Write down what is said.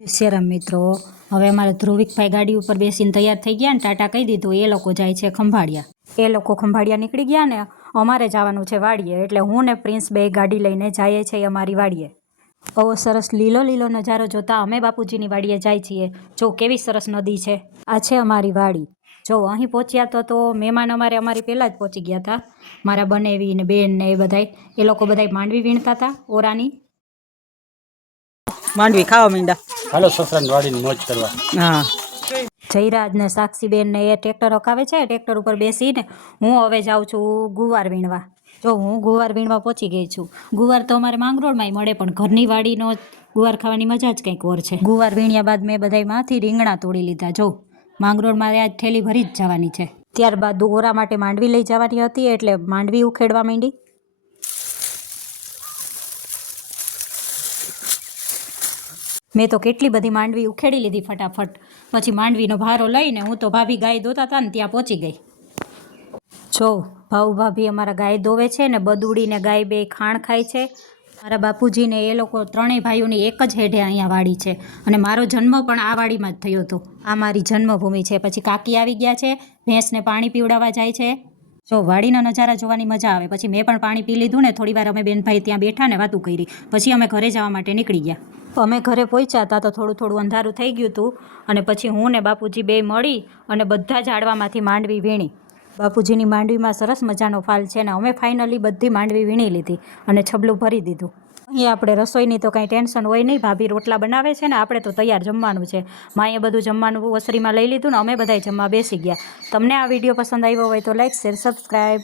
શ્રીરામ મિત્રો. હવે અમારે ધ્રુવિકભાઈ ગાડી ઉપર બેસીને તૈયાર થઈ ગયા ને ટાટા કહી દીધું, એ લોકો જાય છે ખંભાળિયા. એ લોકો ખંભાળિયા નીકળી ગયા ને, અમારે જવાનું છે વાડીએ, એટલે હું ને પ્રિન્સ બે ગાડી લઈને જઈએ છીએ અમારી વાડીએ. બહુ સરસ લીલો લીલો નજારો જોતા અમે બાપુજીની વાડીએ જાય છીએ. જો કેવી સરસ નદી છે. આ છે અમારી વાડી. જો અહીં પહોંચ્યા તો તો મહેમાન અમારે અમારી પહેલાં જ પહોંચી ગયા હતા મારા બનેવી ને બેન ને એ બધાય, એ લોકો બધાય માંડવી વીણતા હતા ઓરાની. માંડવી ખાવા માંડ્યા. હાલો સસરાની વાડીની મોજ કરવા. હા. જયરાજ ને સાક્ષીબેન ને એ ટ્રેક્ટર હકાવે છે ટ્રેક્ટર ઉપર બેસીને હું હવે જાઉં છું ગુવાર વીણવા. જો હું ગુવાર વીણવા પહોંચી ગઈ છું. ગુવાર તો અમારે માંગરોળમાંય મળે પણ ઘરની વાડીનો ગુવાર ખાવાની મજા જ કંઈક ઓર છે. ગુવાર વીણ્યા બાદ મેં બધાયમાંથી રીંગણા તોડી લીધા. જો માંગરોળમાં આજ થેલી ભરી જ જવાની છે. ત્યારબાદ ઓરા માટે માંડવી લઈ જવાની હતી એટલે માંડવી ઉખેડવા માંડી. મેં તો કેટલી બધી માંડવી ઉખેડી લીધી ફટાફટ. પછી માંડવીનો ભારો લઈને હું તો ભાભી ગાય દોતા હતા ને ત્યાં પહોંચી ગઈ. જો, ભાઉ ભાભી અમારા ગાય દોવે છે ને બદુડીને ગાય બે ખાણ ખાય છે. મારા બાપુજીને એ લોકો ત્રણેય ભાઈઓની એક જ હેઠે અહીંયા વાડી છે. અને મારો જન્મ પણ આ વાડીમાં જ થયો હતો. આ મારી જન્મભૂમિ છે. પછી કાકી આવી ગયા છે, ભેંસને પાણી પીવડાવવા જાય છે. જો, વાડીના નજારા જોવાની મજા આવે. પછી મેં પણ પાણી પી લીધું ને થોડી વાર અમે બેનભાઈ ત્યાં બેઠા ને વાતું કરી. પછી અમે ઘરે જવા માટે નીકળી ગયા. અમે ઘરે પહોંચ્યા હતા તો થોડું થોડું અંધારું થઈ ગયું હતું અને પછી હું ને બાપુજી બે મળી અને બધા ઝાડવામાંથી માંડવી વીણી. બાપુજીની માંડવીમાં સરસ મજાનો ફાલ છે ને અમે ફાઇનલી બધી માંડવી વીણી લીધી અને છબલું ભરી દીધું. અહીં આપણે રસોઈની તો કાંઈ ટેન્શન હોય નહીં, ભાભી રોટલા બનાવે છે ને આપણે તો તૈયાર જમવાનું છે. માએ બધું જમવાનું ઓસરીમાં લઈ લીધું ને અમે બધાય જમવા બેસી ગયા. તમને આ વીડિયો પસંદ આવ્યો હોય તો લાઈક શેર સબસ્ક્રાઈબ